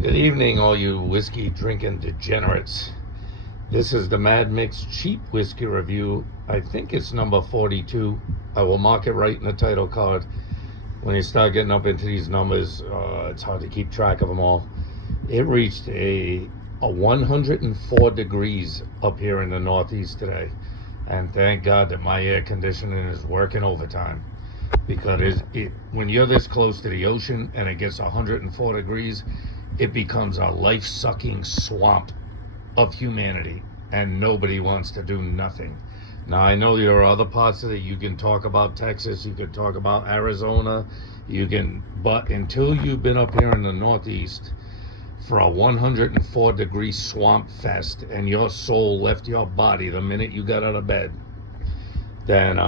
Good evening, all you whiskey drinking degenerates. This is the Mad Mix cheap whiskey review. I think it's number 42. I will mark it right in the title card. When you start getting up into these numbers, it's hard to keep track of them all. It reached a 104 degrees up here in the Northeast today. And thank God that my air conditioning is working overtime. Because when you're this close to the ocean and it gets 104 degrees, it becomes a life-sucking swamp of humanity, and nobody wants to do nothing. Now, I know there are other parts of it. You can talk about Texas, you can talk about Arizona, but until you've been up here in the Northeast for a 104 degree swamp fest and your soul left your body the minute you got out of bed, then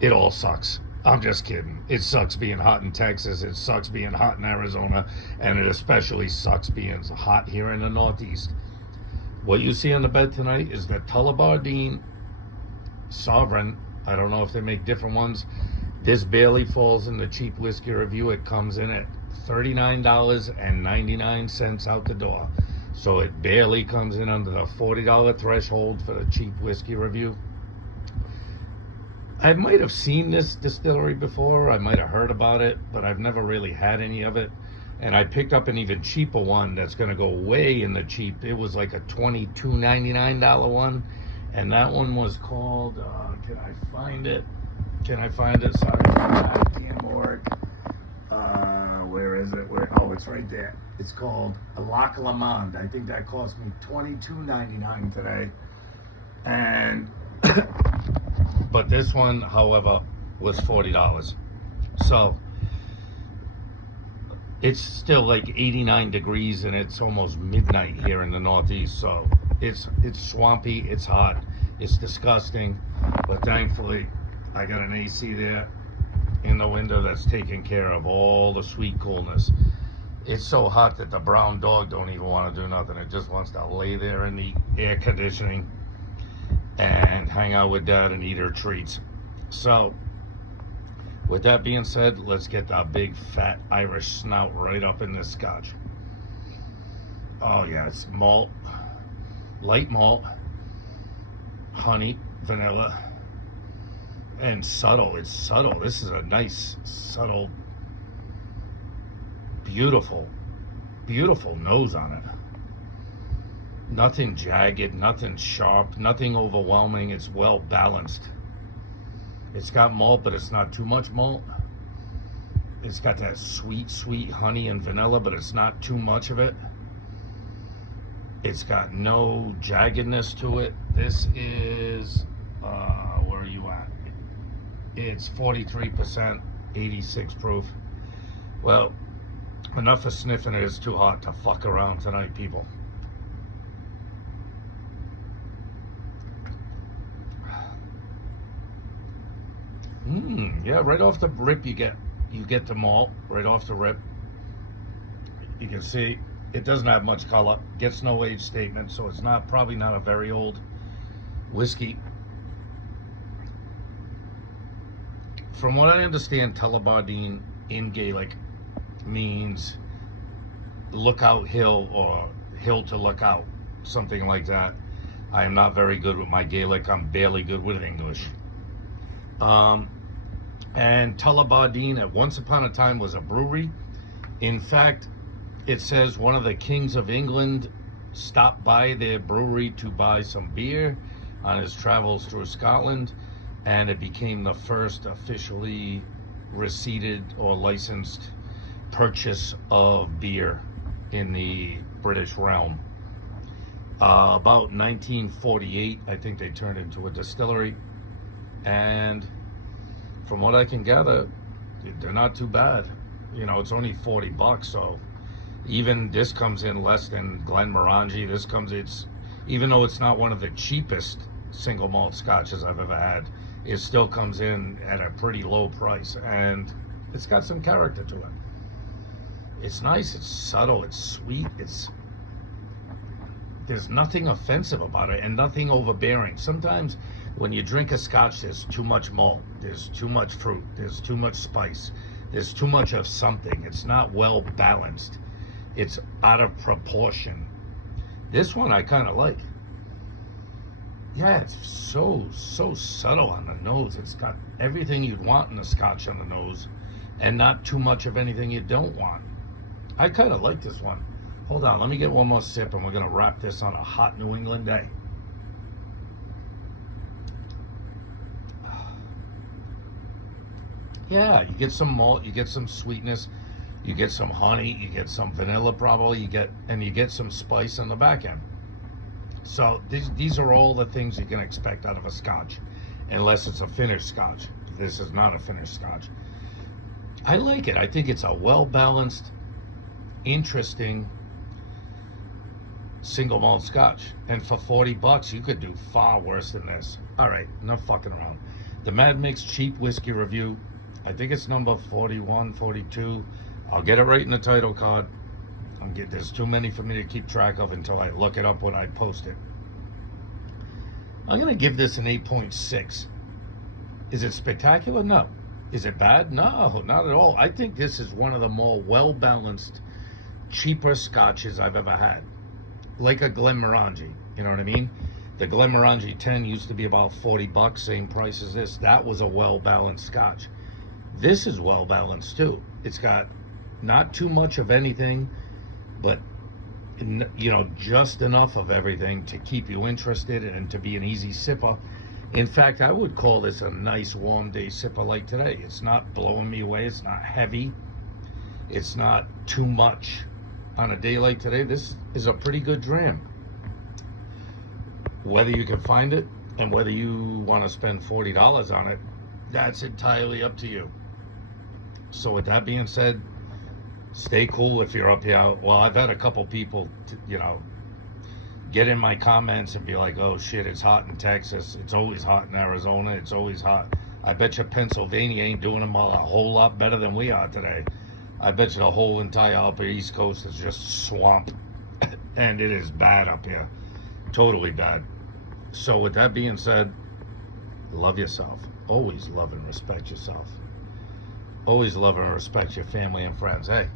it all sucks. I'm just kidding. It sucks being hot in Texas. It sucks being hot in Arizona. And it especially sucks being hot here in the Northeast. What you see on the bed tonight is the Tullibardine Sovereign. I don't know if they make different ones. This barely falls in the cheap whiskey review. It comes in at $39.99 out the door. So it barely comes in under the $40 threshold for the cheap whiskey review. I might have seen this distillery before. I might have heard about it, but I've never really had any of it. And I picked up an even cheaper one that's going to go way in the cheap. It was like a $22.99 one. And that one was called, can I find it? Sorry, I can't work. Where is it? Oh, it's right there. It's called Lac Lamond. I think that cost me $22.99 today. And but this one, however, was $40. So it's still like 89 degrees and it's almost midnight here in the Northeast. So it's swampy, it's hot, it's disgusting. But thankfully, I got an AC there in the window that's taking care of all the sweet coolness. It's so hot that the brown dog don't even want to do nothing. It just wants to lay there in the air conditioning and hang out with Dad and eat her treats. So with that being said, let's get that big fat Irish snout right up in this scotch. Oh yeah, it's malt, light malt, honey, vanilla, and subtle. It's subtle. This is a nice, subtle, beautiful nose on it. Nothing jagged, nothing sharp, nothing overwhelming. It's well balanced. It's got malt, but it's not too much malt. It's got that sweet honey and vanilla, but it's not too much of it. It's got no jaggedness to it. This is, where are you at? It's 43%, 86 proof. Well, enough of sniffing it. It's too hot to fuck around tonight, people. Yeah, right off the rip you get the malt right off the rip. You can see it doesn't have much color, gets no age statement, so it's probably not a very old whiskey. From what I understand, Tullibardine in Gaelic means lookout hill or hill to look out, something like that. I am not very good with my Gaelic. I'm barely good with English. And Tullibardine at once upon a time was a brewery. In fact, it says one of the kings of England stopped by their brewery to buy some beer on his travels through Scotland, and it became the first officially receipted or licensed purchase of beer in the British realm. About 1948, I think they turned into a distillery, and from what I can gather, they're not too bad. You know, it's only $40, so even this comes in less than Glenmorangie. Even though it's not one of the cheapest single malt scotches I've ever had, it still comes in at a pretty low price, and it's got some character to it. It's nice, it's subtle, it's sweet, there's nothing offensive about it and nothing overbearing. Sometimes when you drink a scotch, there's too much malt, there's too much fruit, there's too much spice, There's too much of something. It's not well balanced. It's out of proportion. This one I kind of like. Yeah, it's so subtle on the nose. It's got everything you'd want in a Scotch on the nose, and not too much of anything you don't want. I kind of like this one. Hold on, let me get one more sip, and we're gonna wrap this on a hot New England day. Yeah, you get some malt, you get some sweetness, you get some honey, you get some vanilla probably, you get some spice on the back end. So these are all the things you can expect out of a Scotch, unless it's a finished Scotch. This is not a finished Scotch. I like it. I think it's a well-balanced, interesting single malt Scotch. And for 40 bucks, you could do far worse than this. All right, enough fucking around. The Mad Mix Cheap Whiskey Review. I think it's number 41, 42. I'll get it right in the title card. There's too many for me to keep track of until I look it up when I post it. I'm going to give this an 8.6. Is it spectacular? No. Is it bad? No, not at all. I think this is one of the more well-balanced, cheaper Scotches I've ever had. Like a Glenmorangie, you know what I mean? The Glenmorangie 10 used to be about 40 bucks, same price as this. That was a well-balanced Scotch. This is well-balanced too. It's got not too much of anything, but you know, just enough of everything to keep you interested and to be an easy sipper. In fact, I would call this a nice warm day sipper like today. It's not blowing me away. It's not heavy. It's not too much. On a day like today, this is a pretty good dram. Whether you can find it and whether you want to spend $40 on it, that's entirely up to you. So with that being said, stay cool if you're up here. Well, I've had a couple people, get in my comments and be like, oh shit, it's hot in Texas. It's always hot in Arizona. It's always hot. I bet you Pennsylvania ain't doing them a whole lot better than we are today. I bet you the whole entire upper East Coast is just swamp. And it is bad up here. Totally bad. So with that being said, love yourself. Always love and respect yourself. Always love and respect your family and friends. Hey,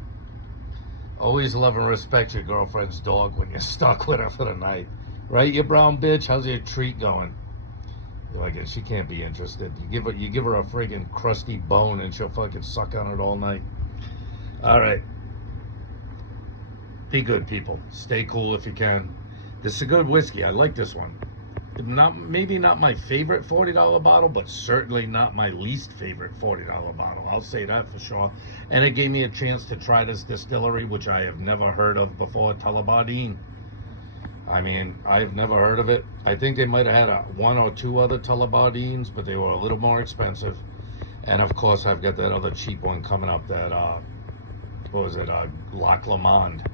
always love and respect your girlfriend's dog when you're stuck with her for the night. Right, you brown bitch? How's your treat going? You're like, she can't be interested. You give her a friggin' crusty bone and she'll fucking suck on it all night. All right. Be good, people. Stay cool if you can. This is a good whiskey. I like this one. Maybe not my favorite $40 bottle, but certainly not my least favorite $40 bottle. I'll say that for sure. And it gave me a chance to try this distillery, which I have never heard of before, Tullibardine. I mean, I've never heard of it. I think they might have had one or two other Tullibardines, but they were a little more expensive. And of course, I've got that other cheap one coming up, that, what was it, Lac Le Monde,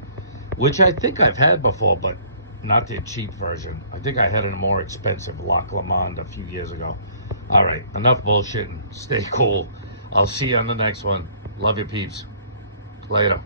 which I think I've had before, but not the cheap version. I think I had a more expensive Lac Le Monde a few years ago. All right, enough bullshitting. Stay cool. I'll see you on the next one. Love you, peeps. Later.